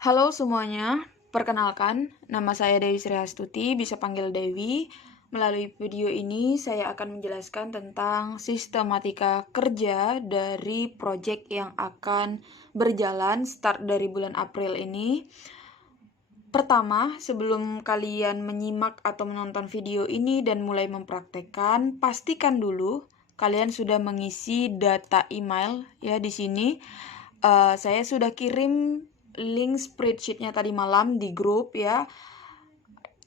Halo semuanya, perkenalkan, nama saya Dewi Sri Astuti, bisa panggil Dewi. Melalui video ini, saya akan menjelaskan tentang sistematika kerja dari proyek yang akan berjalan start dari bulan April ini. Pertama, sebelum kalian menyimak atau menonton video ini dan mulai mempraktekkan, pastikan dulu kalian sudah mengisi data email ya di sini. Saya sudah kirim link spreadsheet-nya tadi malam di grup ya.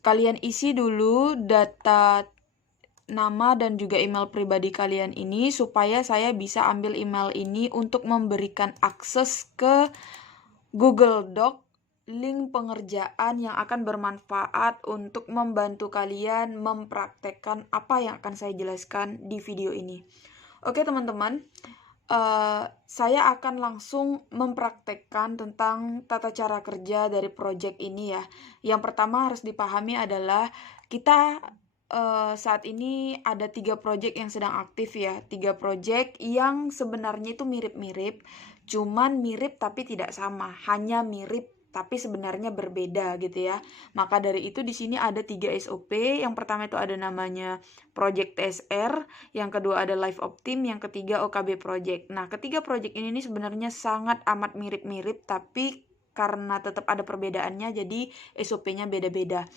Kalian isi dulu data nama dan juga email pribadi kalian ini supaya saya bisa ambil email ini untuk memberikan akses ke Google Doc link pengerjaan yang akan bermanfaat untuk membantu kalian mempraktekkan apa yang akan saya jelaskan di video ini. Oke teman-teman, saya akan langsung mempraktekkan tentang tata cara kerja dari project ini ya. Yang pertama harus dipahami adalah kita saat ini ada 3 project yang sedang aktif ya. 3 project yang sebenarnya itu mirip-mirip, cuman mirip tapi tidak sama, hanya mirip tapi sebenarnya berbeda gitu ya. Maka dari itu di sini ada 3 SOP. Yang pertama itu ada namanya Project TSR, yang kedua ada Live Optim, yang ketiga OKB Project. Nah, ketiga project ini sebenarnya sangat amat mirip-mirip, tapi karena tetap ada perbedaannya, jadi SOP-nya beda-beda.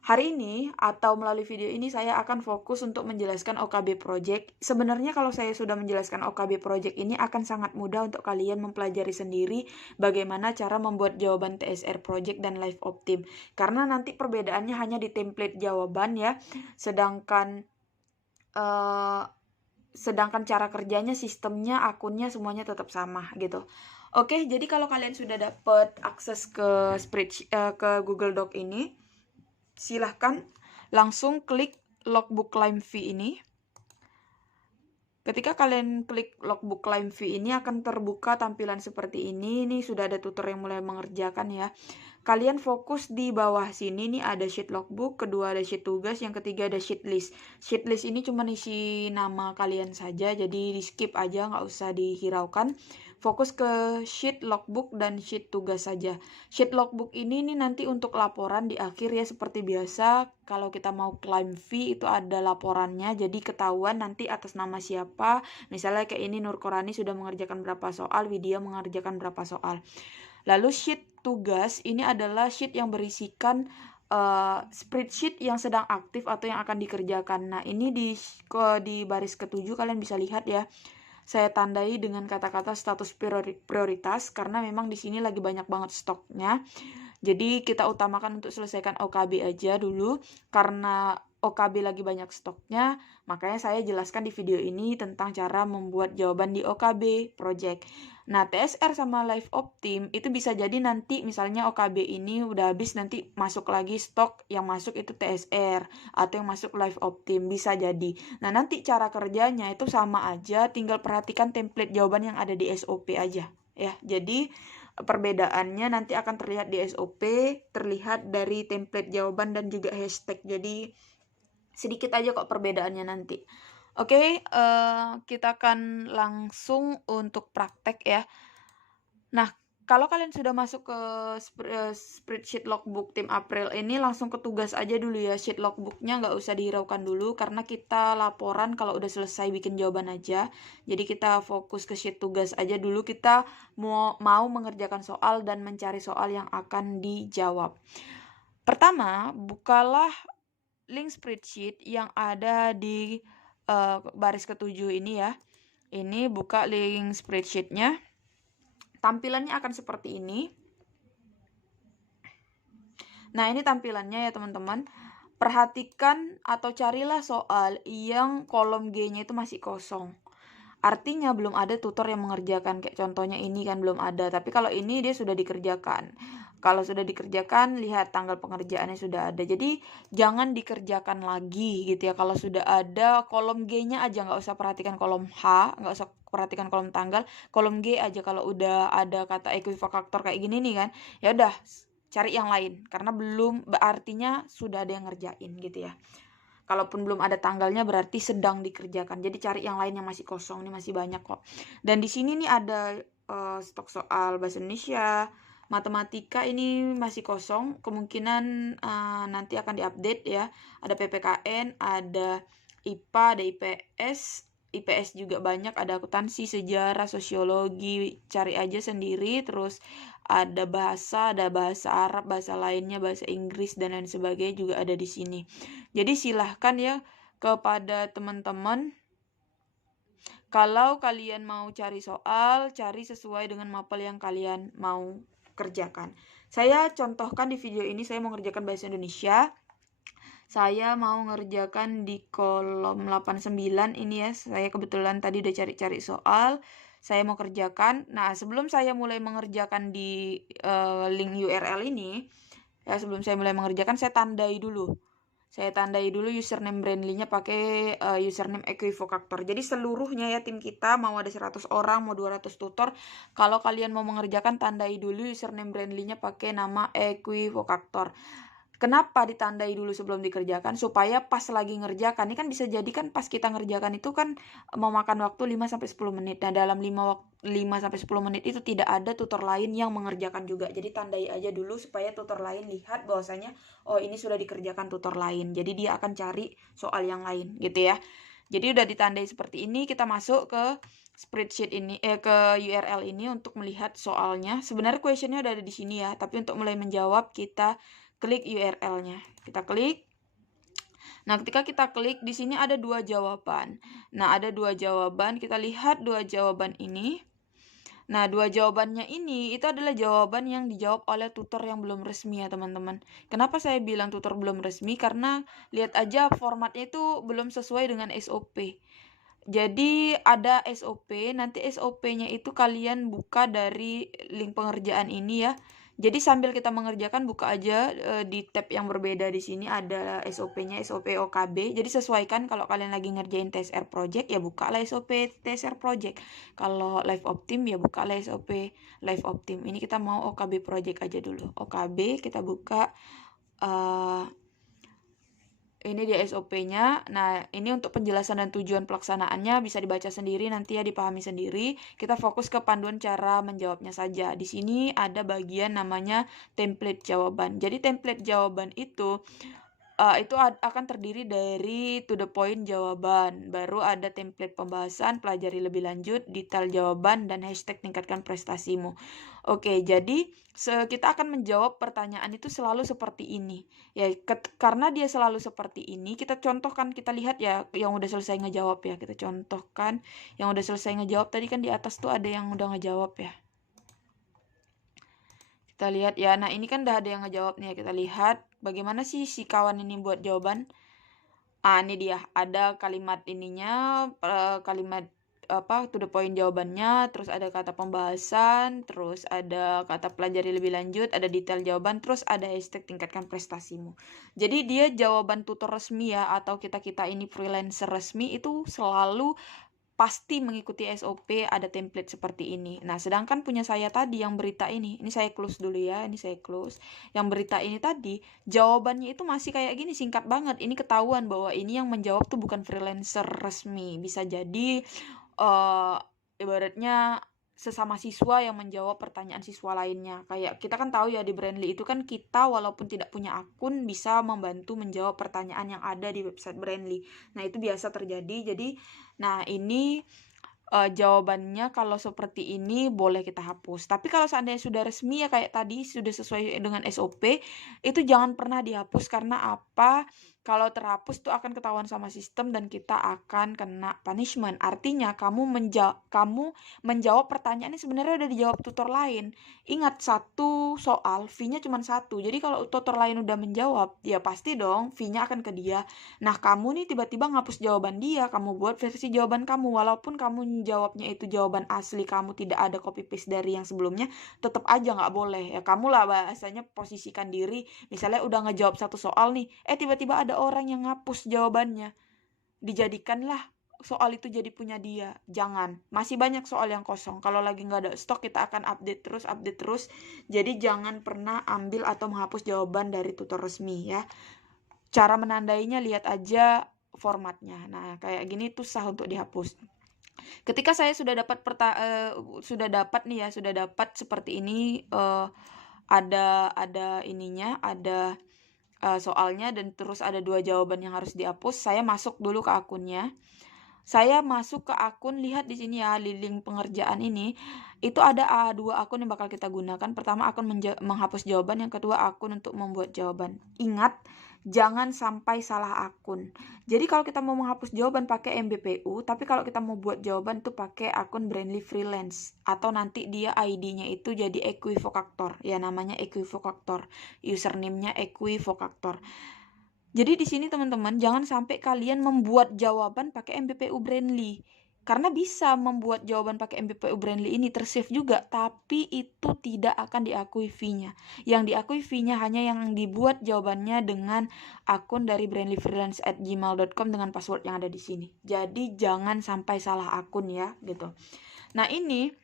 Hari ini atau melalui video ini saya akan fokus untuk menjelaskan OKB Project. Sebenarnya kalau saya sudah menjelaskan OKB Project ini akan sangat mudah untuk kalian mempelajari sendiri bagaimana cara membuat jawaban TSR Project dan Live Optim. Karena nanti perbedaannya hanya di template jawaban ya. Sedangkan cara kerjanya, sistemnya, akunnya semuanya tetap sama gitu. Oke, jadi kalau kalian sudah dapat akses ke ke Google Doc ini, silahkan langsung klik logbook claim fee ini. Ketika kalian klik logbook claim fee ini akan terbuka tampilan seperti ini. Ini sudah ada tutor yang mulai mengerjakan ya. Kalian fokus di bawah sini nih ada sheet logbook, kedua ada sheet tugas, yang ketiga ada sheet list. Sheet list ini cuma isi nama kalian saja, jadi di skip aja, nggak usah dihiraukan. Fokus ke sheet logbook dan sheet tugas saja. Sheet logbook ini nih nanti untuk laporan di akhir ya, seperti biasa. Kalau kita mau claim fee itu ada laporannya, jadi ketahuan nanti atas nama siapa. Misalnya kayak ini Nur Korani sudah mengerjakan berapa soal, Widya mengerjakan berapa soal. Lalu sheet tugas ini adalah sheet yang berisikan spreadsheet yang sedang aktif atau yang akan dikerjakan. Nah, ini di baris ketujuh kalian bisa lihat ya. Saya tandai dengan kata-kata status prioritas karena memang di sini lagi banyak banget stoknya. Jadi kita utamakan untuk selesaikan OKB aja dulu karena OKB lagi banyak stoknya, makanya saya jelaskan di video ini tentang cara membuat jawaban di OKB project. Nah, TSR sama Live Optim itu bisa jadi nanti misalnya OKB ini udah habis, nanti masuk lagi stok yang masuk itu TSR atau yang masuk Live Optim, bisa jadi. Nah, nanti cara kerjanya itu sama aja, tinggal perhatikan template jawaban yang ada di SOP aja ya. Jadi perbedaannya nanti akan terlihat di SOP, terlihat dari template jawaban dan juga hashtag. Jadi sedikit aja kok perbedaannya nanti. Oke, kita akan langsung untuk praktek ya. Nah, kalau kalian sudah masuk ke spreadsheet logbook tim April ini, langsung ke tugas aja dulu ya. Sheet logbooknya nggak usah dihiraukan dulu karena kita laporan kalau udah selesai bikin jawaban aja. Jadi kita fokus ke sheet tugas aja dulu. Kita mau mengerjakan soal dan mencari soal yang akan dijawab. Pertama, bukalah link spreadsheet yang ada di baris ketujuh ini ya. Ini buka link spreadsheetnya. Tampilannya akan seperti ini. Nah, ini tampilannya ya teman-teman. Perhatikan atau carilah soal yang kolom G-nya itu masih kosong. Artinya belum ada tutor yang mengerjakan. Kayak contohnya ini kan belum ada. Tapi kalau ini dia sudah dikerjakan. Kalau sudah dikerjakan, lihat tanggal pengerjaannya sudah ada. Jadi jangan dikerjakan lagi gitu ya. Kalau sudah ada kolom G-nya aja, nggak usah perhatikan kolom H, nggak usah perhatikan kolom tanggal, kolom G aja. Kalau udah ada kata equivocactor kayak gini nih kan, ya udah cari yang lain karena belum, artinya sudah ada yang ngerjain gitu ya. Kalaupun belum ada tanggalnya berarti sedang dikerjakan. Jadi cari yang lain yang masih kosong, ini masih banyak kok. Dan di sini nih ada stok soal bahasa Indonesia, Matematika ini masih kosong, kemungkinan nanti akan diupdate ya. Ada PPKN, ada IPA, ada IPS juga banyak, ada akuntansi, sejarah, sosiologi, cari aja sendiri. Terus ada bahasa Arab, bahasa lainnya, bahasa Inggris dan lain sebagainya juga ada di sini. Jadi silahkan ya kepada teman-teman, kalau kalian mau cari soal, cari sesuai dengan mapel yang kalian mau kerjakan. Saya contohkan di video ini, saya mau ngerjakan bahasa Indonesia. Saya mau ngerjakan di kolom 89 ini ya. Saya kebetulan tadi udah cari-cari soal. Saya mau kerjakan. Nah, sebelum saya mulai mengerjakan di link URL ini, ya sebelum saya mulai mengerjakan, saya tandai dulu. Saya tandai dulu username Brandly-nya pakai username Equivocactor. Jadi seluruhnya ya, tim kita mau ada 100 orang, mau 200 tutor. Kalau kalian mau mengerjakan, tandai dulu username Brandly-nya pakai nama Equivocactor. Kenapa ditandai dulu sebelum dikerjakan? Supaya pas lagi ngerjakan, ini kan bisa jadi kan pas kita ngerjakan itu kan memakan waktu 5-10 menit. Nah, dalam 5-10 menit itu tidak ada tutor lain yang mengerjakan juga. Jadi tandai aja dulu supaya tutor lain lihat bahwasanya oh ini sudah dikerjakan tutor lain. Jadi dia akan cari soal yang lain gitu ya. Jadi udah ditandai seperti ini, kita masuk ke spreadsheet ini, ke URL ini untuk melihat soalnya. Sebenarnya questionnya udah ada di sini ya, tapi untuk mulai menjawab kita klik URL-nya. Kita klik. Nah, ketika kita klik, di sini ada 2 jawaban. Nah, ada 2 jawaban. Kita lihat 2 jawaban ini. Nah, 2 jawabannya ini, itu adalah jawaban yang dijawab oleh tutor yang belum resmi ya, teman-teman. Kenapa saya bilang tutor belum resmi? Karena lihat aja formatnya itu belum sesuai dengan SOP. Jadi ada SOP, nanti SOP-nya itu kalian buka dari link pengerjaan ini ya. Jadi sambil kita mengerjakan, buka aja di tab yang berbeda. Di sini ada SOP-nya, SOP OKB. Jadi sesuaikan, kalau kalian lagi ngerjain TSR project ya bukalah SOP TSR project. Kalau live optim ya bukalah SOP live optim. Ini kita mau OKB project aja dulu. OKB kita buka. Ini dia SOP-nya. Nah, ini untuk penjelasan dan tujuan pelaksanaannya bisa dibaca sendiri, nanti ya dipahami sendiri. Kita fokus ke panduan cara menjawabnya saja. Di sini ada bagian namanya template jawaban. Jadi template jawaban itu akan terdiri dari to the point jawaban, baru ada template pembahasan, pelajari lebih lanjut, detail jawaban, dan hashtag tingkatkan prestasimu. Oke, jadi kita akan menjawab pertanyaan itu selalu seperti ini. Ya, karena dia selalu seperti ini, kita contohkan, kita lihat ya yang udah selesai ngejawab ya. Kita contohkan yang udah selesai ngejawab. Tadi kan di atas tuh ada yang udah ngejawab ya. Kita lihat ya. Nah, ini kan udah ada yang ngejawab nih. Kita lihat bagaimana sih si kawan ini buat jawaban. Ini dia. Ada kalimat ininya, kalimat to the point jawabannya, terus ada kata pembahasan, terus ada kata pelajari lebih lanjut, ada detail jawaban, terus ada hashtag tingkatkan prestasimu. Jadi dia jawaban tutor resmi ya, atau kita ini freelancer resmi itu selalu pasti mengikuti SOP, ada template seperti ini. Nah, sedangkan punya saya tadi yang berita ini saya close dulu ya, ini saya close. Yang berita ini tadi, jawabannya itu masih kayak gini, singkat banget. Ini ketahuan bahwa ini yang menjawab tuh bukan freelancer resmi. Bisa jadi ibaratnya sesama siswa yang menjawab pertanyaan siswa lainnya. Kayak kita kan tahu ya, di Brandly itu kan kita walaupun tidak punya akun bisa membantu menjawab pertanyaan yang ada di website Brandly. Nah, itu biasa terjadi. Jadi, nah ini jawabannya kalau seperti ini boleh kita hapus. Tapi kalau seandainya sudah resmi ya kayak tadi, sudah sesuai dengan SOP, itu jangan pernah dihapus. Karena apa? Kalau terhapus tuh akan ketahuan sama sistem dan kita akan kena punishment. Artinya kamu menjawab pertanyaan ini sebenarnya udah dijawab tutor lain. Ingat, satu soal fee-nya cuma 1. Jadi kalau tutor lain udah menjawab, ya pasti dong fee-nya akan ke dia. Nah, kamu nih tiba-tiba ngapus jawaban dia, kamu buat versi jawaban kamu, walaupun kamu jawabnya itu jawaban asli, kamu tidak ada copy paste dari yang sebelumnya, tetap aja nggak boleh. Ya kamu lah bahasanya posisikan diri, misalnya udah ngejawab satu soal nih, tiba-tiba ada orang yang ngapus jawabannya, dijadikanlah soal itu jadi punya dia. Jangan, masih banyak soal yang kosong. Kalau lagi nggak ada stok, kita akan update terus. Jadi jangan pernah ambil atau menghapus jawaban dari tutor resmi ya. Cara menandainya lihat aja formatnya. Nah, kayak gini tuh sah untuk dihapus. Ketika saya sudah dapat seperti ini ada ininya, ada soalnya dan terus ada 2 jawaban yang harus dihapus. Saya masuk dulu ke akunnya. Saya masuk ke akun, lihat di sini ya, di link pengerjaan ini, itu ada 2 akun yang bakal kita gunakan. Pertama akun menghapus jawaban, yang kedua akun untuk membuat jawaban. Ingat, jangan sampai salah akun. Jadi kalau kita mau menghapus jawaban pakai MBPU, tapi kalau kita mau buat jawaban itu pakai akun Brandly Freelance, atau nanti dia ID-nya itu jadi equivocactor. Ya namanya equivocactor. Username-nya equivocactor. Jadi di sini teman-teman, jangan sampai kalian membuat jawaban pakai MBPU Brandly. Karena bisa membuat jawaban pakai MBPU Brandly ini tersave juga, tapi itu tidak akan diakui fee-nya. Yang diakui fee-nya hanya yang dibuat jawabannya dengan akun dari brandlyfreelance@gmail.com dengan password yang ada di sini. Jadi jangan sampai salah akun ya, gitu. Nah, ini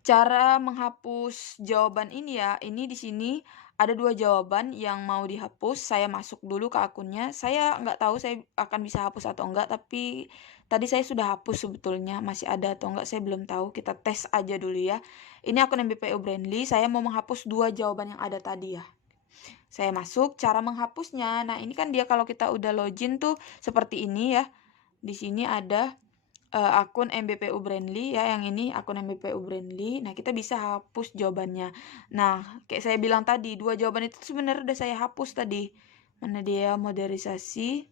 cara menghapus jawaban ini ya. Ini di sini ada 2 jawaban yang mau dihapus. Saya masuk dulu ke akunnya. Saya nggak tahu saya akan bisa hapus atau enggak, tapi tadi saya sudah hapus sebetulnya. Masih ada atau enggak saya belum tahu. Kita tes aja dulu ya. Ini akun MBPU Brandly. Saya mau menghapus 2 jawaban yang ada tadi ya. Saya masuk, cara menghapusnya. Nah, ini kan dia kalau kita udah login tuh seperti ini ya. Di sini ada akun MBPU Brandly ya, yang ini akun MBPU Brandly. Nah, kita bisa hapus jawabannya. Nah, kayak saya bilang tadi, 2 jawaban itu sebenarnya udah saya hapus tadi. Mana dia moderisasi?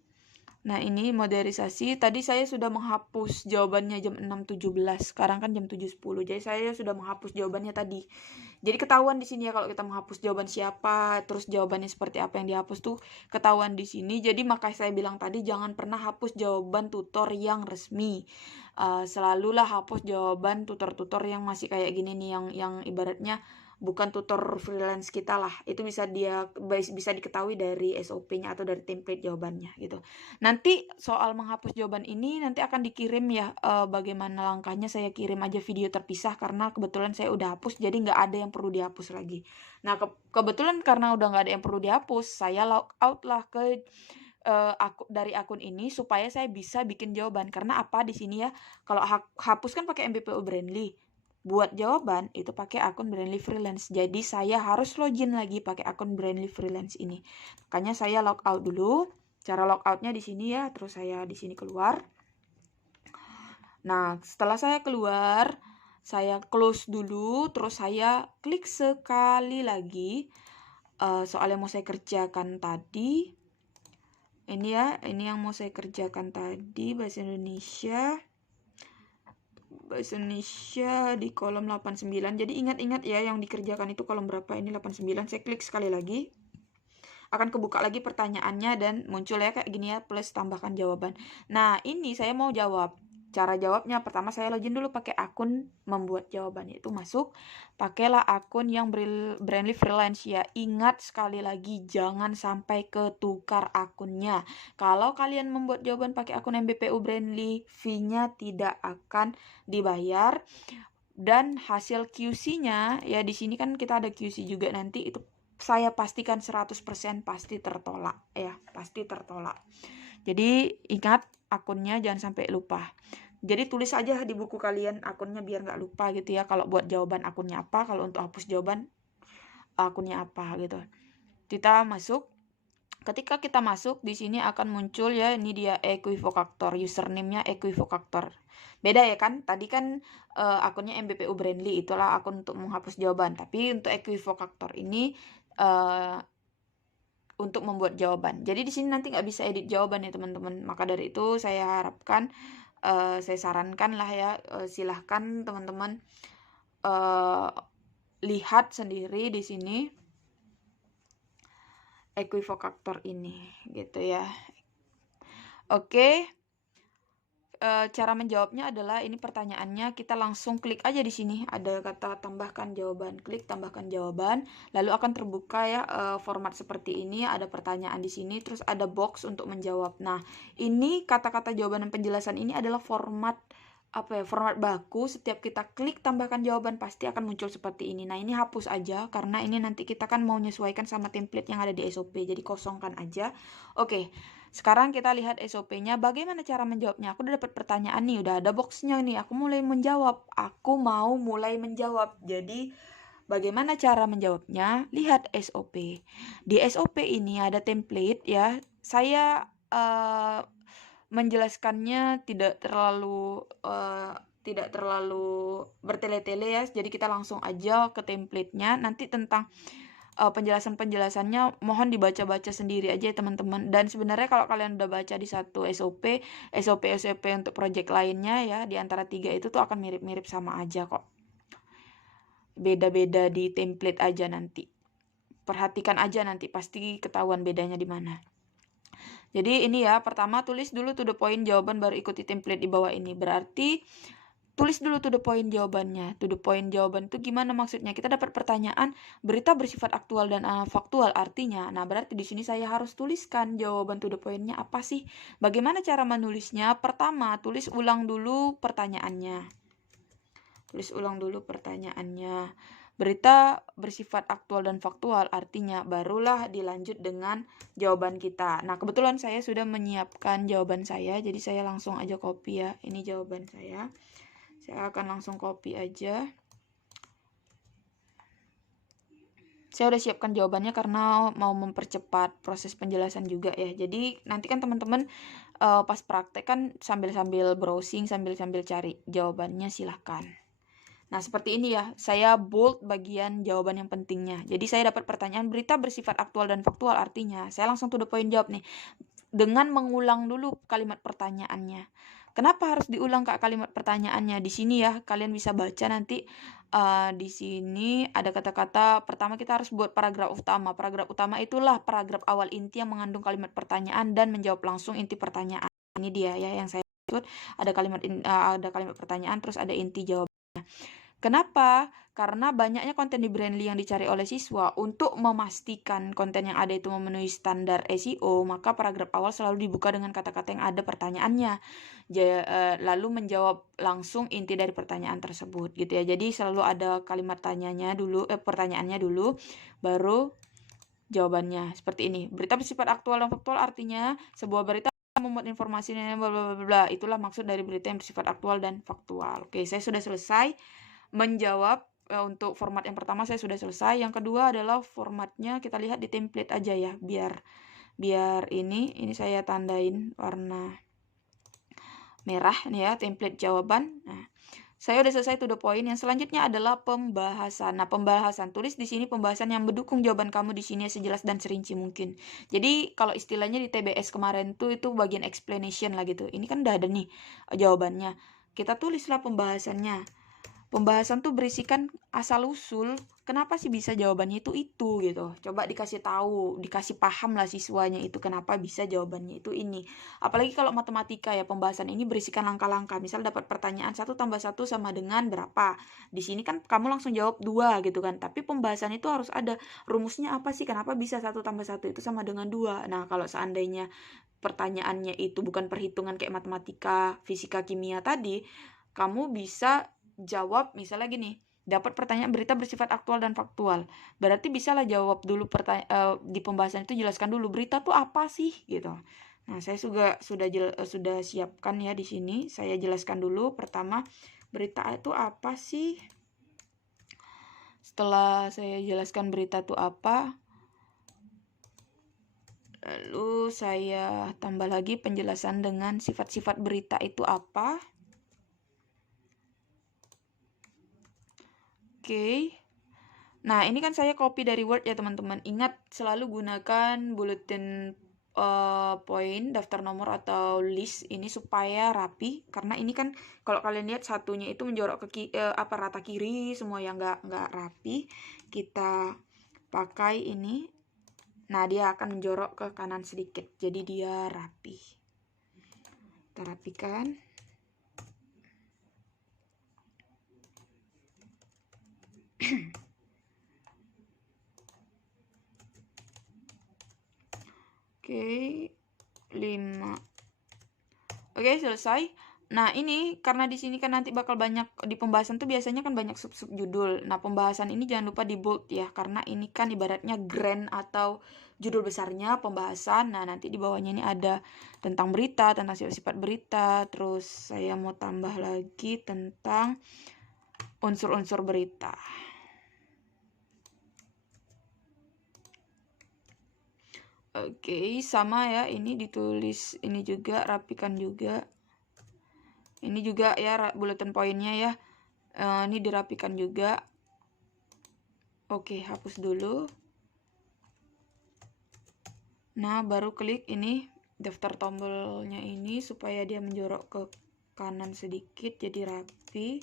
Nah, ini moderisasi. Tadi saya sudah menghapus jawabannya jam 6.17. Sekarang kan jam 7.10. Jadi saya sudah menghapus jawabannya tadi. Jadi ketahuan di sini ya kalau kita menghapus jawaban siapa, terus jawabannya seperti apa yang dihapus tuh ketahuan di sini. Jadi makanya saya bilang tadi jangan pernah hapus jawaban tutor yang resmi. Selalulah hapus jawaban tutor-tutor yang masih kayak gini nih, yang ibaratnya bukan tutor freelance kita lah. Itu bisa diketahui dari SOP-nya atau dari template jawabannya gitu. Nanti soal menghapus jawaban ini nanti akan dikirim ya, bagaimana langkahnya saya kirim aja video terpisah karena kebetulan saya udah hapus jadi nggak ada yang perlu dihapus lagi. Nah, kebetulan karena udah nggak ada yang perlu dihapus, saya log out lah ke dari akun ini supaya saya bisa bikin jawaban. Karena apa di sini ya, kalau hapus kan pakai MBPU Brandly. Buat jawaban itu pakai akun Brandly Freelance. Jadi saya harus login lagi pakai akun Brandly Freelance ini. Makanya saya log out dulu. Cara log outnya di sini ya. Terus saya di sini keluar. Nah, setelah saya keluar, saya close dulu. Terus saya klik sekali lagi soal yang mau saya kerjakan tadi. Ini ya, ini yang mau saya kerjakan tadi, bahasa Indonesia di kolom 89. Jadi ingat-ingat ya yang dikerjakan itu kolom berapa, ini 89. Saya klik sekali lagi. Akan kebuka lagi pertanyaannya dan muncul ya kayak gini ya, plus tambahkan jawaban. Nah, ini saya mau jawab. Cara jawabnya pertama saya login dulu pakai akun membuat jawaban, itu masuk. Pakailah akun yang Brandly Freelance ya. Ingat sekali lagi jangan sampai ketukar akunnya. Kalau kalian membuat jawaban pakai akun MBPU Brandly, fee-nya tidak akan dibayar. Dan hasil QC-nya ya di sini kan kita ada QC juga nanti, itu saya pastikan 100% pasti tertolak ya, pasti tertolak. Jadi ingat akunnya jangan sampai lupa. Jadi tulis aja di buku kalian akunnya biar nggak lupa gitu ya. Kalau buat jawaban akunnya apa, kalau untuk hapus jawaban akunnya apa gitu. Kita masuk. Ketika kita masuk di sini akan muncul ya, ini dia equivocactor, username-nya equivocactor. Beda ya kan? Tadi kan akunnya MBPU Brandly, itulah akun untuk menghapus jawaban. Tapi untuk equivocactor ini untuk membuat jawaban. Jadi di sini nanti nggak bisa edit jawaban ya teman-teman. Maka dari itu saya harapkan, saya sarankan lah ya, silahkan teman-teman lihat sendiri di sini equivocactor ini gitu ya. Oke. Cara menjawabnya adalah ini pertanyaannya, kita langsung klik aja di sini ada kata tambahkan jawaban, klik tambahkan jawaban, lalu akan terbuka ya format seperti ini, ada pertanyaan di sini, terus ada box untuk menjawab. Nah, ini kata-kata jawaban dan penjelasan ini adalah format format baku. Setiap kita klik tambahkan jawaban pasti akan muncul seperti ini. Nah, ini hapus aja karena ini nanti kita kan mau menyesuaikan sama template yang ada di SOP, jadi kosongkan aja. Oke. Sekarang kita lihat SOP-nya, bagaimana cara menjawabnya. Aku udah dapat pertanyaan nih, udah ada box-nya nih. Aku mau mulai menjawab. Jadi Bagaimana cara menjawabnya? Lihat SOP. Di SOP ini ada template ya. Saya menjelaskannya tidak terlalu bertele-tele ya. Jadi kita langsung aja ke template-nya. Nanti tentang penjelasan-penjelasannya mohon dibaca-baca sendiri aja ya teman-teman. Dan sebenarnya kalau kalian udah baca di satu SOP untuk project lainnya ya, di antara 3 itu tuh akan mirip-mirip sama aja kok. Beda-beda di template aja nanti. Perhatikan aja nanti pasti ketahuan bedanya di mana. Jadi ini ya, pertama tulis dulu to the point jawaban baru ikuti template di bawah ini. Berarti tulis dulu to the point jawabannya. To the point jawaban itu gimana maksudnya? Kita dapat pertanyaan, berita bersifat aktual dan faktual artinya. Nah, berarti di sini saya harus tuliskan jawaban to the point-nya apa sih? Bagaimana cara menulisnya? Pertama, tulis ulang dulu pertanyaannya. Berita bersifat aktual dan faktual artinya barulah dilanjut dengan jawaban kita. Nah, kebetulan saya sudah menyiapkan jawaban saya, jadi saya langsung aja copy ya. Ini jawaban saya. Saya akan langsung copy aja. Saya udah siapkan jawabannya karena mau mempercepat proses penjelasan juga ya. Jadi nanti kan teman-teman pas praktek kan sambil-sambil browsing, sambil-sambil cari jawabannya silahkan. Nah, seperti ini ya, saya bold bagian jawaban yang pentingnya. Jadi saya dapat pertanyaan berita bersifat aktual dan faktual artinya. Saya langsung to the point jawab nih. Dengan mengulang dulu kalimat pertanyaannya. Kenapa harus diulang Kak kalimat pertanyaannya? Di sini ya, kalian bisa baca nanti di sini ada kata-kata pertama kita harus buat paragraf utama. Paragraf utama itulah paragraf awal inti yang mengandung kalimat pertanyaan dan menjawab langsung inti pertanyaan. Ini dia ya yang saya maksud. Ada kalimat pertanyaan terus ada inti jawaban. Kenapa? Karena banyaknya konten di Brandly yang dicari oleh siswa. Untuk memastikan konten yang ada itu memenuhi standar SEO, maka paragraf awal selalu dibuka dengan kata-kata yang ada pertanyaannya. Lalu menjawab langsung inti dari pertanyaan tersebut gitu ya. Jadi selalu ada kalimat pertanyaannya dulu, baru jawabannya. Seperti ini. Berita bersifat aktual dan faktual artinya sebuah berita memuat informasi bla bla bla. Itulah maksud dari berita yang bersifat aktual dan faktual. Oke, saya sudah selesai menjawab untuk format yang pertama saya sudah selesai. Yang kedua adalah formatnya kita lihat di template aja ya, biar ini saya tandain warna merah nih ya, template jawaban. Nah, saya udah selesai to the point. Yang selanjutnya adalah pembahasan. Nah, pembahasan tulis di sini pembahasan yang mendukung jawaban kamu di sini sejelas dan serinci mungkin. Jadi kalau istilahnya di TBS kemarin tuh itu bagian explanation lah gitu. Ini kan udah ada nih jawabannya. Kita tulislah pembahasannya. Pembahasan tuh berisikan asal-usul kenapa sih bisa jawabannya itu gitu. Coba dikasih tahu, dikasih paham lah siswanya itu kenapa bisa jawabannya itu ini. Apalagi kalau matematika ya, pembahasan ini berisikan langkah-langkah. Misal dapat pertanyaan 1 tambah 1 sama dengan berapa. Di sini kan kamu langsung jawab 2 gitu kan. Tapi pembahasan itu harus ada rumusnya apa sih, kenapa bisa 1 tambah 1 itu sama dengan 2. Nah, kalau seandainya pertanyaannya itu bukan perhitungan kayak matematika, fisika, kimia tadi, kamu bisa jawab misalnya gini, dapat pertanyaan berita bersifat aktual dan faktual. Berarti bisalah jawab dulu di pembahasan itu jelaskan dulu berita tuh apa sih gitu. Nah, saya sudah siapkan ya di sini. Saya jelaskan dulu pertama berita itu apa sih? Setelah saya jelaskan berita itu apa, lalu saya tambah lagi penjelasan dengan sifat-sifat berita itu apa. Oke. Nah, ini kan saya copy dari Word ya, teman-teman. Ingat, selalu gunakan bulletin point, daftar nomor atau list ini supaya rapi. Karena ini kan kalau kalian lihat satunya itu menjorok ke rata kiri, semua yang nggak rapi. Kita pakai ini. Nah, dia akan menjorok ke kanan sedikit. Jadi dia rapi. Kita rapikan. Oke, 5. Oke, selesai. Nah, ini karena di sini kan nanti bakal banyak di pembahasan tuh biasanya kan banyak sub-sub judul. Nah, pembahasan ini jangan lupa di bold ya, karena ini kan ibaratnya grand atau judul besarnya pembahasan. Nah, nanti di bawahnya ini ada tentang berita, tentang sifat-sifat berita. Terus saya mau tambah lagi tentang unsur-unsur berita. Oke, sama ya, ini ditulis ini juga, rapikan juga. Ini juga ya bulletin poinnya ya. Ini dirapikan juga. Oke, hapus dulu. Nah, baru klik ini daftar tombolnya ini supaya dia menjorok ke kanan sedikit jadi rapi.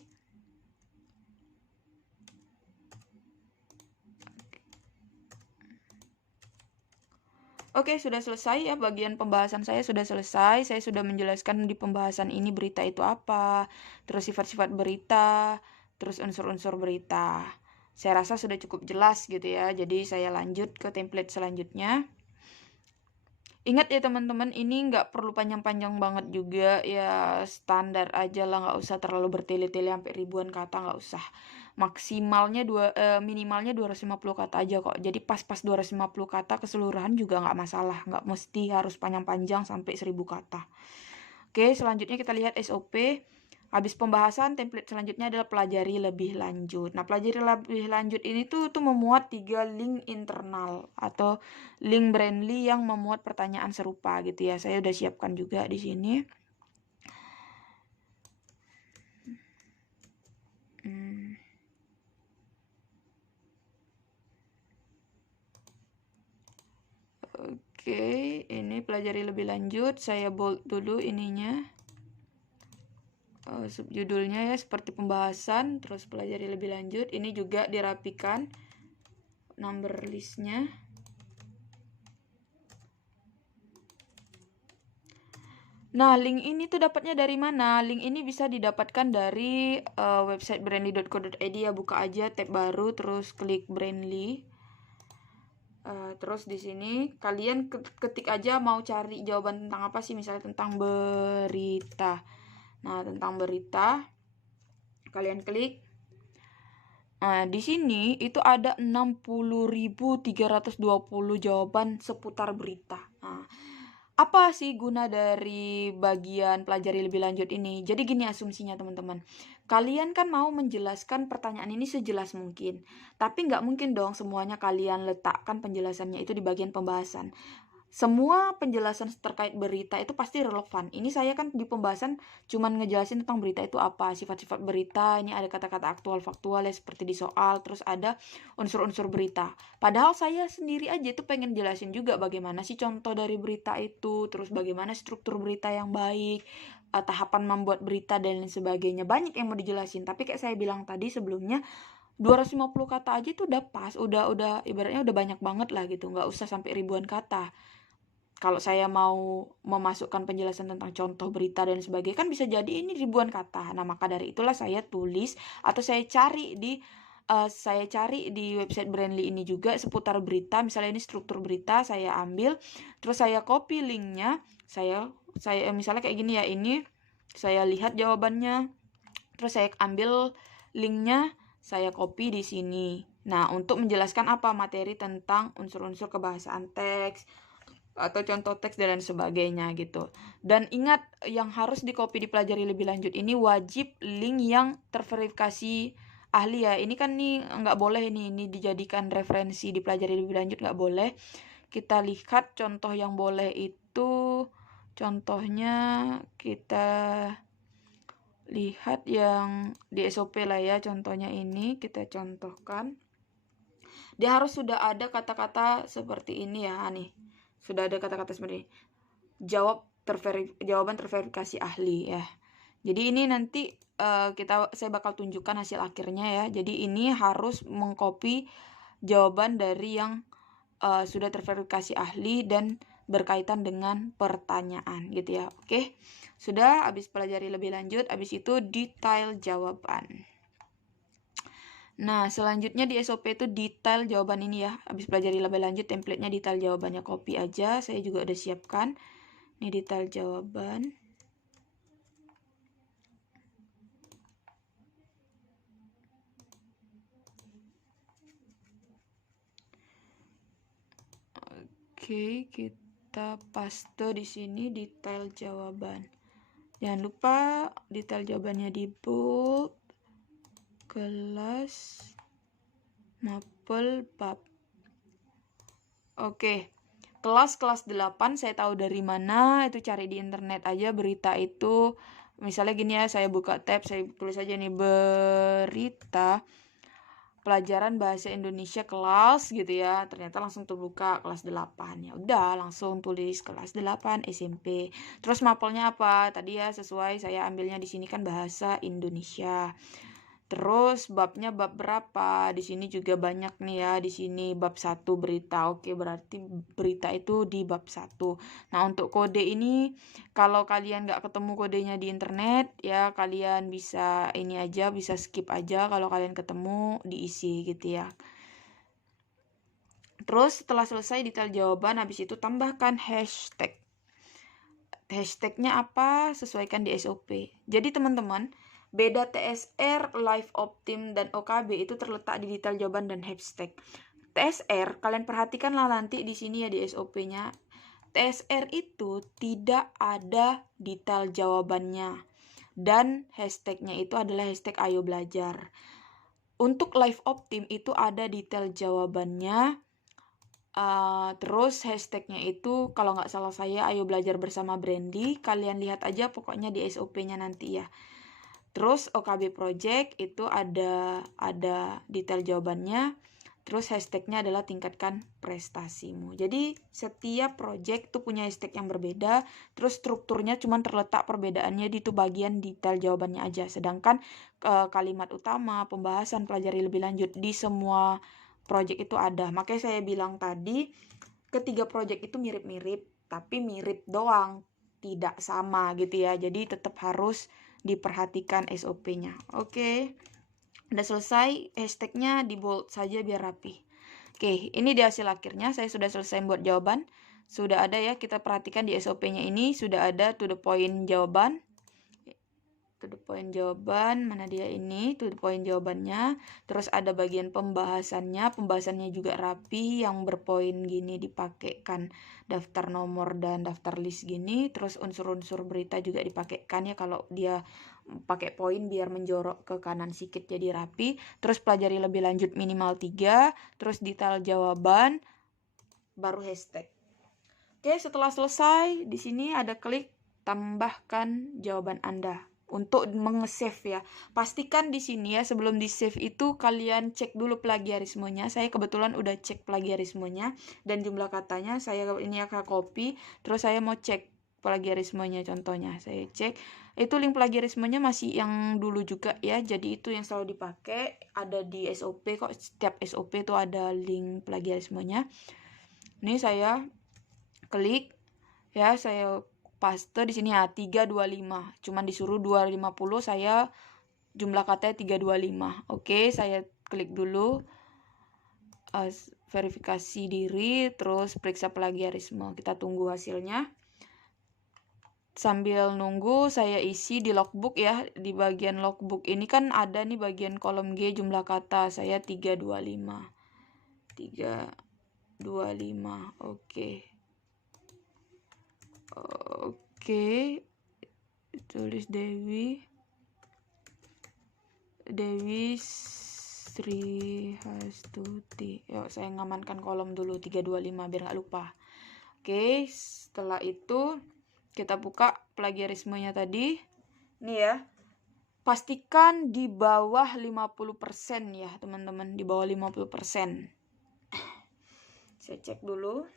Oke, sudah selesai ya, bagian pembahasan saya sudah selesai. Saya sudah menjelaskan di pembahasan ini berita itu apa, terus sifat-sifat berita, terus unsur-unsur berita. Saya rasa sudah cukup jelas gitu ya. Jadi saya lanjut ke template selanjutnya. Ingat ya teman-teman, ini nggak perlu panjang-panjang banget juga, ya standar aja lah, nggak usah terlalu bertele-tele sampai ribuan kata, nggak usah. Maksimalnya minimalnya 250 kata aja kok. Jadi pas-pas 250 kata keseluruhan juga nggak masalah, nggak mesti harus panjang-panjang sampai 1000 kata. Oke, selanjutnya kita lihat SOP. Habis pembahasan, template selanjutnya adalah pelajari lebih lanjut. Nah, pelajari lebih lanjut ini tuh memuat 3 link internal atau link Brandly yang memuat pertanyaan serupa gitu ya. Saya udah siapkan juga di sini. Oke, ini pelajari lebih lanjut. Saya bold dulu ininya. Subjudulnya ya seperti pembahasan, terus pelajari lebih lanjut. Ini juga dirapikan number listnya. Nah, link ini tuh dapatnya dari mana? Link ini bisa didapatkan dari website brandly.co.id ya. Buka aja tab baru, terus klik Brandly. Terus di sini kalian ketik aja mau cari jawaban tentang apa sih, misalnya tentang berita. Nah, tentang berita kalian klik. Nah, di sini itu ada 60.320 jawaban seputar berita. Nah, apa sih guna dari bagian pelajari lebih lanjut ini? Jadi gini asumsinya teman-teman. Kalian kan mau menjelaskan pertanyaan ini sejelas mungkin. Tapi nggak mungkin dong semuanya kalian letakkan penjelasannya itu di bagian pembahasan. Semua penjelasan terkait berita itu pasti relevan. Ini saya kan di pembahasan cuman ngejelasin tentang berita itu apa, sifat-sifat berita, ini ada kata-kata aktual faktual ya seperti di soal, terus ada unsur-unsur berita. Padahal saya sendiri aja itu pengen jelasin juga bagaimana sih contoh dari berita itu, terus bagaimana struktur berita yang baik, tahapan membuat berita dan lain sebagainya. Banyak yang mau dijelasin, tapi kayak saya bilang tadi sebelumnya 250 kata aja itu udah pas, udah ibaratnya udah banyak banget lah gitu, nggak usah sampai ribuan kata. Kalau saya mau memasukkan penjelasan tentang contoh berita dan sebagainya kan bisa jadi ini ribuan kata. Nah, maka dari itulah saya tulis atau saya cari di website Brandly ini juga seputar berita. Misalnya ini struktur berita, saya ambil, terus saya copy linknya. Saya misalnya kayak gini ya, ini saya lihat jawabannya, terus saya ambil linknya, saya copy di sini. Nah, untuk menjelaskan apa materi tentang unsur-unsur kebahasaan teks atau contoh teks dan sebagainya gitu. Dan ingat, yang harus di-copy dipelajari lebih lanjut ini wajib link yang terverifikasi ahli ya. Ini kan nih nggak boleh ini dijadikan referensi dipelajari lebih lanjut, nggak boleh. Kita lihat contoh yang boleh itu, contohnya kita lihat yang di SOP lah ya. Contohnya ini kita contohkan. Dia harus sudah ada kata-kata seperti ini ya nih. Sudah ada kata-kata seperti ini. Jawaban terverifikasi ahli ya. Jadi ini nanti saya bakal tunjukkan hasil akhirnya ya. Jadi ini harus mengcopy jawaban dari yang sudah terverifikasi ahli dan berkaitan dengan pertanyaan gitu ya. Oke. Sudah, habis pelajari lebih lanjut, habis itu detail jawaban. Nah, selanjutnya di SOP itu detail jawaban ini ya. Habis pelajari lebih lanjut, template-nya detail jawabannya copy aja. Saya juga udah siapkan. Ini detail jawaban. Oke, kita paste di sini detail jawaban. Jangan lupa detail jawabannya di bold, kelas, mapel, bab. Oke, Kelas 8 saya tahu dari mana, itu cari di internet aja berita itu. Misalnya gini ya, saya buka tab, saya tulis aja nih berita pelajaran bahasa Indonesia kelas gitu ya. Ternyata langsung terbuka kelas 8. Ya udah, langsung tulis kelas 8 SMP. Terus mapelnya apa? Tadi ya sesuai saya ambilnya di sini kan bahasa Indonesia. Terus babnya bab berapa? Di sini juga banyak nih ya. Di sini bab 1 berita. Oke, berarti berita itu di bab 1. Nah, untuk kode ini kalau kalian nggak ketemu kodenya di internet, ya kalian bisa ini aja, bisa skip aja. Kalau kalian ketemu, diisi gitu ya. Terus setelah selesai detail jawaban, habis itu tambahkan hashtag. Hashtagnya apa? Sesuaikan di SOP. Jadi teman-teman, beda TSR, Live Optim, dan OKB itu terletak di detail jawaban dan hashtag. TSR, kalian perhatikanlah nanti di sini ya di SOP-nya. TSR itu tidak ada detail jawabannya. Dan hashtagnya itu adalah hashtag ayo belajar. Untuk Live Optim itu ada detail jawabannya. Terus hashtagnya itu kalau nggak salah saya ayo belajar bersama Brandy. Kalian lihat aja pokoknya di SOP-nya nanti ya. Terus OKB Project itu ada detail jawabannya. Terus hashtagnya adalah tingkatkan prestasimu. Jadi setiap project tuh punya hashtag yang berbeda. Terus strukturnya cuma terletak perbedaannya di tuh bagian detail jawabannya aja. Sedangkan kalimat utama, pembahasan, pelajari lebih lanjut di semua project itu ada. Makanya saya bilang tadi ketiga project itu mirip-mirip, tapi mirip doang, tidak sama gitu ya. Jadi tetap harus diperhatikan SOP-nya. Oke. Udah selesai, hashtagnya di bold saja biar rapi. Oke, ini di hasil akhirnya saya sudah selesai buat jawaban. Sudah ada ya, kita perhatikan di SOP-nya ini sudah ada to the point jawaban. To the point jawaban, mana dia ini, to the point jawabannya. Terus ada bagian pembahasannya juga rapi, yang berpoin gini dipakaikan daftar nomor dan daftar list gini. Terus unsur-unsur berita juga dipakaikan ya, kalau dia pakai poin biar menjorok ke kanan sedikit jadi rapi. Terus pelajari lebih lanjut minimal 3, terus detail jawaban, baru hashtag. Oke, setelah selesai, di sini ada klik tambahkan jawaban Anda untuk menge-save ya. Pastikan di sini ya, sebelum di-save itu kalian cek dulu plagiarismenya. Saya kebetulan udah cek plagiarismenya dan jumlah katanya. Saya ini akan copy, terus saya mau cek plagiarismenya. Contohnya saya cek itu link plagiarismenya masih yang dulu juga ya, jadi itu yang selalu dipakai, ada di SOP kok. Setiap SOP itu ada link plagiarismenya. Ini saya klik ya, saya paste di sini ya 325. Cuman disuruh 250, saya jumlah katanya 325. Oke, saya klik dulu verifikasi diri, terus periksa plagiarisme. Kita tunggu hasilnya. Sambil nunggu saya isi di logbook ya. Di bagian logbook ini kan ada nih bagian kolom G jumlah kata. Saya 325. 325. Oke. Oke, tulis Dewi Sri Hastuti. Yuk, saya ngamankan kolom dulu 325 biar nggak lupa. Oke, setelah itu kita buka plagiarismenya tadi. Nih ya, pastikan di bawah 50% ya teman-teman, di bawah 50%. Saya cek dulu.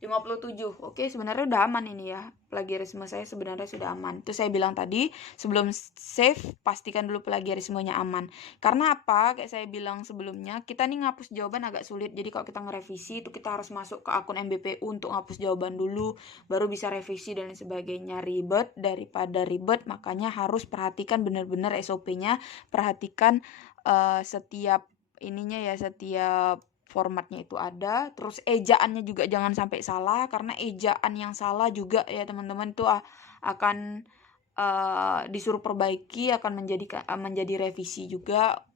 57. Oke, sebenarnya udah aman ini ya. Plagiarisme saya sebenarnya sudah aman. Itu saya bilang tadi, sebelum save pastikan dulu plagiarismenya aman. Karena apa? Kayak saya bilang sebelumnya, kita nih ngapus jawaban agak sulit. Jadi kalau kita ngerevisi itu kita harus masuk ke akun MBPU untuk ngapus jawaban dulu, baru bisa revisi dan sebagainya. Ribet daripada ribet, makanya harus perhatikan benar-benar SOP-nya, perhatikan setiap ininya ya, setiap formatnya itu ada. Terus ejaannya juga jangan sampai salah, karena ejaan yang salah juga ya teman-teman itu akan disuruh perbaiki, akan menjadi revisi juga.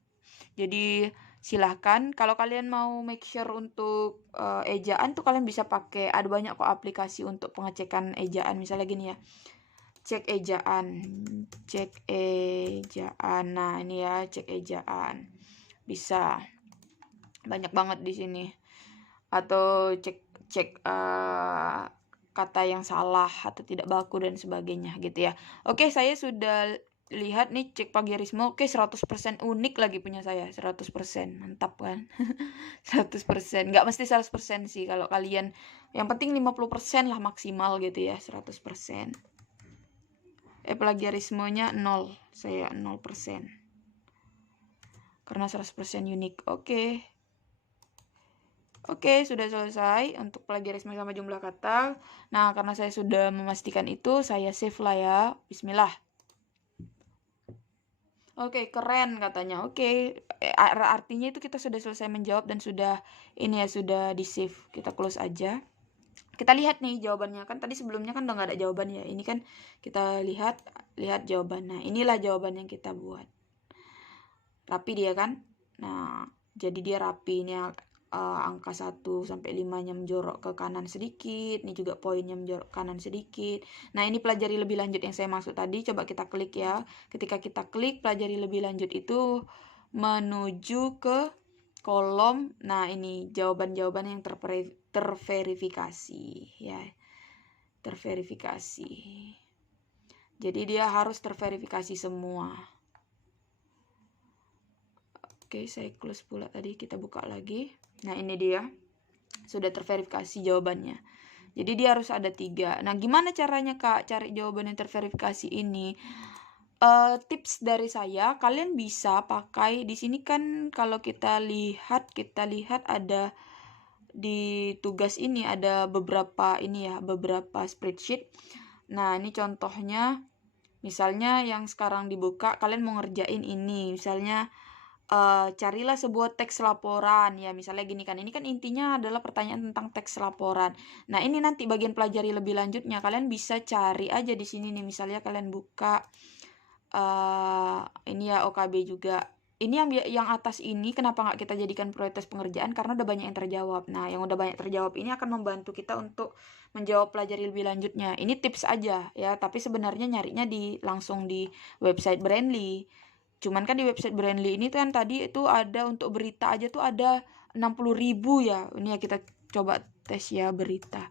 Jadi silahkan kalau kalian mau make sure untuk ejaan tuh kalian bisa pakai, ada banyak kok aplikasi untuk pengecekan ejaan. Misalnya gini ya, cek ejaan. Nah ini ya, cek ejaan bisa banyak banget di sini. Atau cek cek kata yang salah atau tidak baku dan sebagainya gitu ya. Oke, saya sudah lihat nih cek plagiarisme. Oke, 100% unik lagi punya saya. 100%. Mantap kan? 100%. Nggak mesti 100% sih kalau kalian. Yang penting 50% lah maksimal gitu ya, 100%. Plagiarismenya 0. Saya 0%. Karena 100% unik. Oke, sudah selesai untuk plagiarisme sama jumlah kata. Nah, karena saya sudah memastikan itu, saya save lah ya. Bismillah. Oke, keren katanya. Oke, artinya itu kita sudah selesai menjawab dan sudah ini ya, sudah di save. Kita close aja. Kita lihat nih jawabannya, kan tadi sebelumnya kan udah nggak ada jawaban ya. Ini kan kita lihat jawabannya. Inilah jawaban yang kita buat. Rapi dia kan? Nah, jadi dia rapi. Ini angka 1 sampai 5-nya menjorok ke kanan sedikit. Ini juga poinnya menjorok ke kanan sedikit. Nah, ini pelajari lebih lanjut yang saya maksud tadi. Coba kita klik ya. Ketika kita klik pelajari lebih lanjut itu menuju ke kolom. Nah, ini jawaban-jawaban yang terverifikasi ya. Terverifikasi. Jadi dia harus terverifikasi semua. Oke, saya close pula tadi. Kita buka lagi. Nah, ini dia. Sudah terverifikasi jawabannya. Jadi dia harus ada 3. Nah, gimana caranya Kak cari jawaban yang terverifikasi ini? Tips dari saya, kalian bisa pakai di sini kan kalau kita lihat ada di tugas ini ada beberapa spreadsheet. Nah, ini contohnya misalnya yang sekarang dibuka, kalian mau ngerjain ini. Misalnya carilah sebuah teks laporan ya, misalnya gini kan, ini kan intinya adalah pertanyaan tentang teks laporan. Nah, ini nanti bagian pelajari lebih lanjutnya kalian bisa cari aja di sini nih, misalnya kalian buka ini ya OKB juga. Ini yang atas ini kenapa nggak kita jadikan prioritas pengerjaan, karena udah banyak yang terjawab. Nah, yang udah banyak terjawab ini akan membantu kita untuk menjawab pelajari lebih lanjutnya. Ini tips aja ya, tapi sebenarnya nyarinya langsung di website Brandly. Cuman kan di website Brandly ini kan tadi itu ada untuk berita aja tuh ada 60.000 ya. Ini ya kita coba tes ya berita.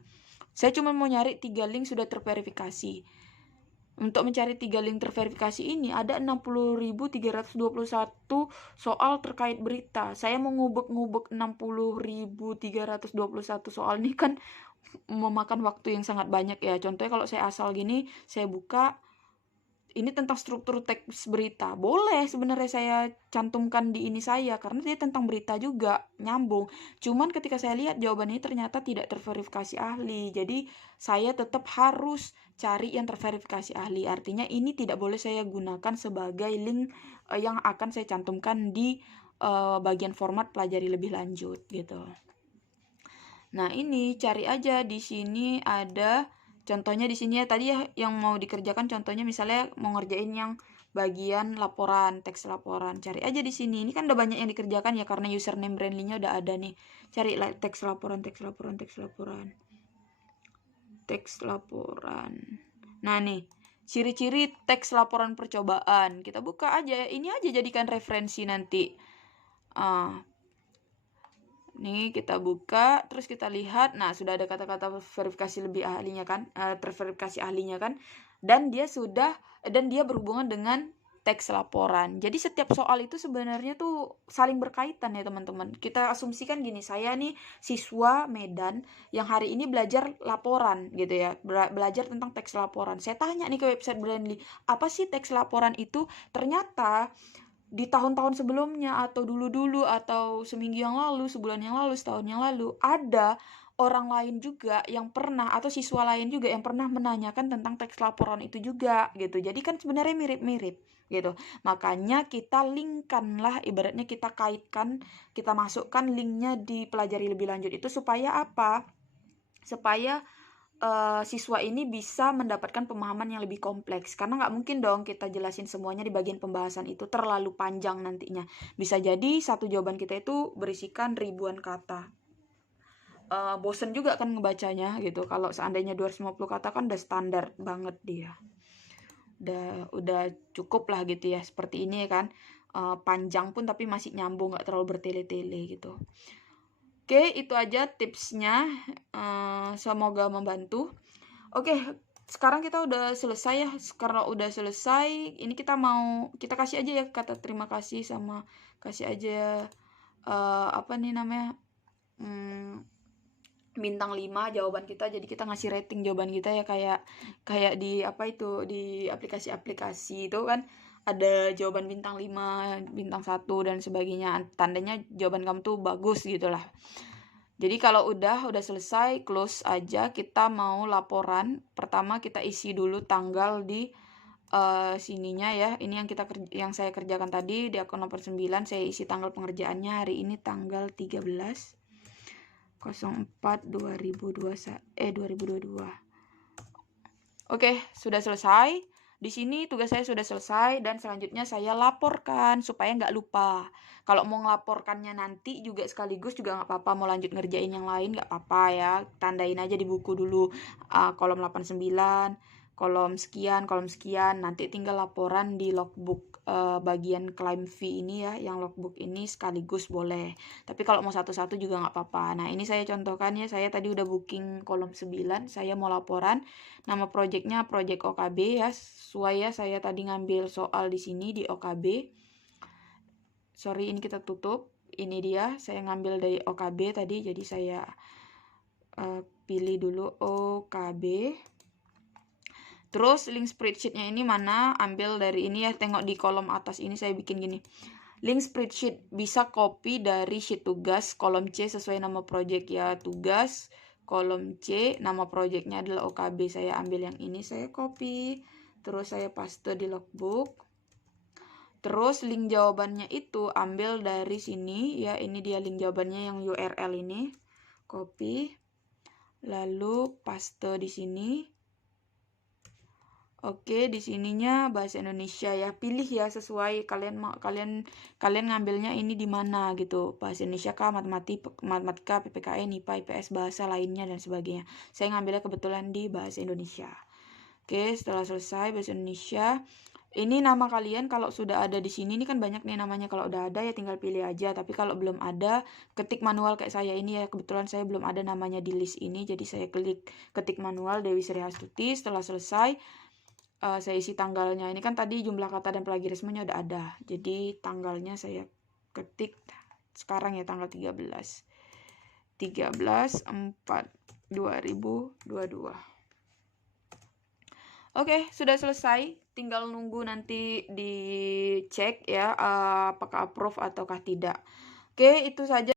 Saya cuma mau nyari 3 link sudah terverifikasi. Untuk mencari 3 link terverifikasi ini ada 60.321 soal terkait berita. Saya mau ngubek-ngubek 60.321 soal ini kan memakan waktu yang sangat banyak ya. Contohnya kalau saya asal gini, saya buka ini tentang struktur teks berita. Boleh sebenarnya saya cantumkan di ini saya karena dia tentang berita juga, nyambung. Cuman ketika saya lihat jawaban ini ternyata tidak terverifikasi ahli. Jadi saya tetap harus cari yang terverifikasi ahli. Artinya ini tidak boleh saya gunakan sebagai link yang akan saya cantumkan di bagian format pelajari lebih lanjut gitu. Nah, ini cari aja di sini ada contohnya di sini ya, tadi ya yang mau dikerjakan contohnya misalnya mau ngerjain yang bagian laporan, teks laporan. Cari aja di sini. Ini kan udah banyak yang dikerjakan ya karena username Brandly-nya udah ada nih. Cari teks laporan. Teks laporan. Nah, nih, ciri-ciri teks laporan percobaan. Kita buka aja. Ini aja jadikan referensi nanti. Nih kita buka, terus kita lihat. Nah, sudah ada kata-kata verifikasi lebih ahlinya kan, terverifikasi ahlinya kan, dan dia berhubungan dengan teks laporan. Jadi setiap soal itu sebenarnya tuh saling berkaitan ya teman-teman. Kita asumsikan gini, saya nih siswa Medan yang hari ini belajar laporan gitu ya, belajar tentang teks laporan. Saya tanya nih ke website Brandly, apa sih teks laporan itu? Ternyata di tahun-tahun sebelumnya atau dulu-dulu atau seminggu yang lalu, sebulan yang lalu, setahun yang lalu ada orang lain juga yang pernah atau siswa lain juga yang pernah menanyakan tentang teks laporan itu juga gitu. Jadi kan sebenarnya mirip-mirip gitu. Makanya kita linkkan lah, ibaratnya kita kaitkan, kita masukkan linknya di pelajari lebih lanjut itu supaya apa? Supaya siswa ini bisa mendapatkan pemahaman yang lebih kompleks. Karena nggak mungkin dong kita jelasin semuanya di bagian pembahasan itu, terlalu panjang nantinya. Bisa jadi satu jawaban kita itu berisikan ribuan kata. Bosen juga kan ngebacanya gitu. Kalau seandainya 250 kata kan udah standar banget dia. Udah cukup lah gitu ya. Seperti ini kan. Panjang pun tapi masih nyambung, nggak terlalu bertele-tele gitu. Oke, itu aja tipsnya. Semoga membantu. Oke, sekarang kita udah selesai ya. Karena udah selesai, ini kita kasih aja ya kata terima kasih, sama kasih aja apa nih namanya, bintang 5 jawaban kita. Jadi kita ngasih rating jawaban kita ya, kayak di apa itu, di aplikasi-aplikasi itu kan ada jawaban bintang 5, bintang 1 dan sebagainya. Tandanya jawaban kamu tuh bagus gitu lah. Jadi kalau udah selesai, close aja. Kita mau laporan. Pertama kita isi dulu tanggal di sininya ya. Ini yang saya kerjakan tadi di akun nomor 9. Saya isi tanggal pengerjaannya hari ini tanggal 13/04/2022. Oke, sudah selesai. Di sini tugas saya sudah selesai dan selanjutnya saya laporkan supaya nggak lupa. Kalau mau ngelaporkannya nanti juga sekaligus juga nggak apa-apa, mau lanjut ngerjain yang lain nggak apa-apa ya. Tandain aja di buku dulu kolom 89, kolom sekian, nanti tinggal laporan di logbook bagian claim fee ini ya, yang logbook ini sekaligus boleh. Tapi kalau mau satu-satu juga nggak apa-apa. Nah, ini saya contohkan ya, saya tadi udah booking kolom 9, saya mau laporan. Nama projectnya project OKB ya, sesuai ya, saya tadi ngambil soal di sini di OKB. Sorry, ini kita tutup. Ini dia, saya ngambil dari OKB tadi, jadi saya pilih dulu OKB. Terus link spreadsheetnya ini mana? Ambil dari ini ya, tengok di kolom atas ini saya bikin gini. Link spreadsheet bisa copy dari sheet tugas kolom C sesuai nama project ya, tugas kolom C, nama projectnya adalah OKB. Saya ambil yang ini, saya copy, terus saya paste di logbook. Terus link jawabannya itu ambil dari sini ya, ini dia link jawabannya yang URL ini, copy, lalu paste di sini. Oke, di sininya bahasa Indonesia ya. Pilih ya sesuai kalian ngambilnya ini di mana gitu. Bahasa Indonesia kah, matematika, PPKN, IPA, IPS, bahasa lainnya dan sebagainya. Saya ngambilnya kebetulan di bahasa Indonesia. Oke, setelah selesai bahasa Indonesia, ini nama kalian kalau sudah ada di sini, ini kan banyak nih namanya. Kalau udah ada ya tinggal pilih aja. Tapi kalau belum ada, ketik manual kayak saya ini ya. Kebetulan saya belum ada namanya di list ini, jadi saya ketik manual Dewi Sri Astuti. Setelah selesai, saya isi tanggalnya. Ini kan tadi jumlah kata dan plagiarismenya udah ada. Jadi tanggalnya saya ketik sekarang ya, tanggal 13/4/2022. Oke, sudah selesai. Tinggal nunggu nanti dicek ya apakah approve ataukah tidak. Oke, itu saja.